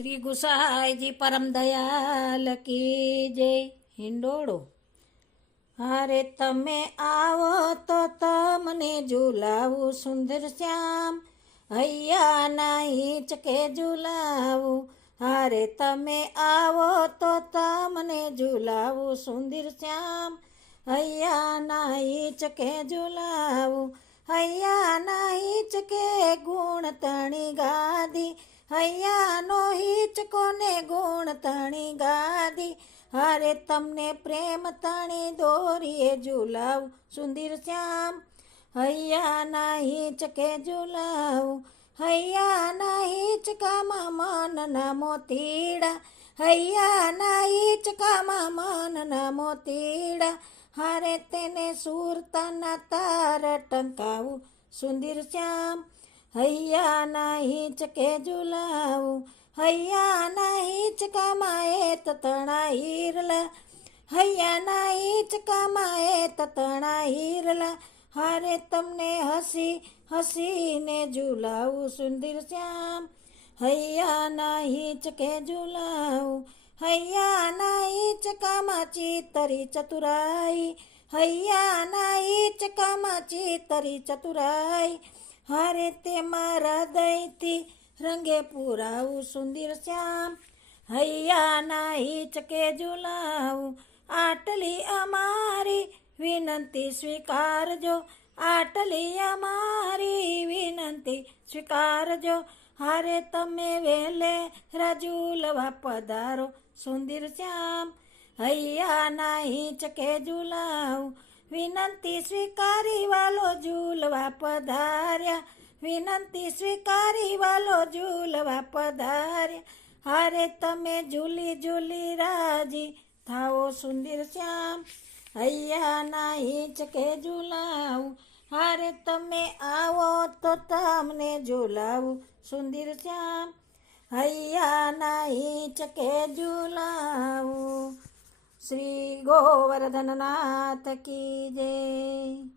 શ્રી ગુસાઈજી પરમ દયાલ કી જય. હિંડોળો. અરે તમે આવો તો તમને ઝુલાવું સુંદર શ્યામ, હૈયાના હિંચકે ઝુલાવું. અરે તમે આવો તો તમને ઝુલાવું સુંદર શ્યામ, હૈયાના હિંચકે ઝુલાવું. હૈયાના હિંચકે ગુણ તણી ગાદી, હૈયાનો હિંચકો ને ગુણ તણી ગાદી. અરે તમને પ્રેમ તણી દોરીએ ઝુલાવું સુંદર શ્યામ, હૈયાના હિંચકે ઝુલાવું. હૈયાના હિંચકામાં મનના મોતીડા, હૈયાના હિંચકામાં મનના મોતીડા. હારે તેને સુરતાના તાર ટંકાવું સુંદર શ્યામ, હૈયાના હિંચકે ઝુલાવું. હૈયાના હિંચકામાં એ તતણા હીરલા, હૈયાના હિંચકામાં એ તતણા હીરલા. હારે તમને હસી હસીને ઝુલાવું સુંદર શ્યામ, હૈયાના હિંચકે ઝુલાવું. હૈયાના હિંચકામાં ચિતરી ચતુરાઈ, હૈયાના હિંચકામાં ચિતરી ચતુરાઈ. હારે તેમાં હૃદયથી રંગે પુરાવું સુંદર શ્યામ, હૈયાના હિંચકે ઝુલાવું. આટલી અમારી વિનંતી સ્વીકારજો, આટલી અમારી વિનંતી સ્વીકારજો. હારે તમે વેલે ઝૂલવા પધારો સુંદર શ્યામ, હૈયાના હિંચકે ઝુલાવું. વિનંતી સ્વીકારી વાલો ઝૂલવા પધાર્યા, વિનંતી સ્વીકારી વાલો ઝૂલવા પધાર્યા. હારે તમે ઝૂલી ઝૂલી રાજી થાઓ સુંદર શ્યામ, હૈયાના હિંચકે ઝુલાવું. હારે તમે આવો તો તમને ઝુલાવું સુંદર શ્યામ, હૈયાના હિંચકે ઝુલાવું. શ્રી ગોવર્ધનનાથ કી જય.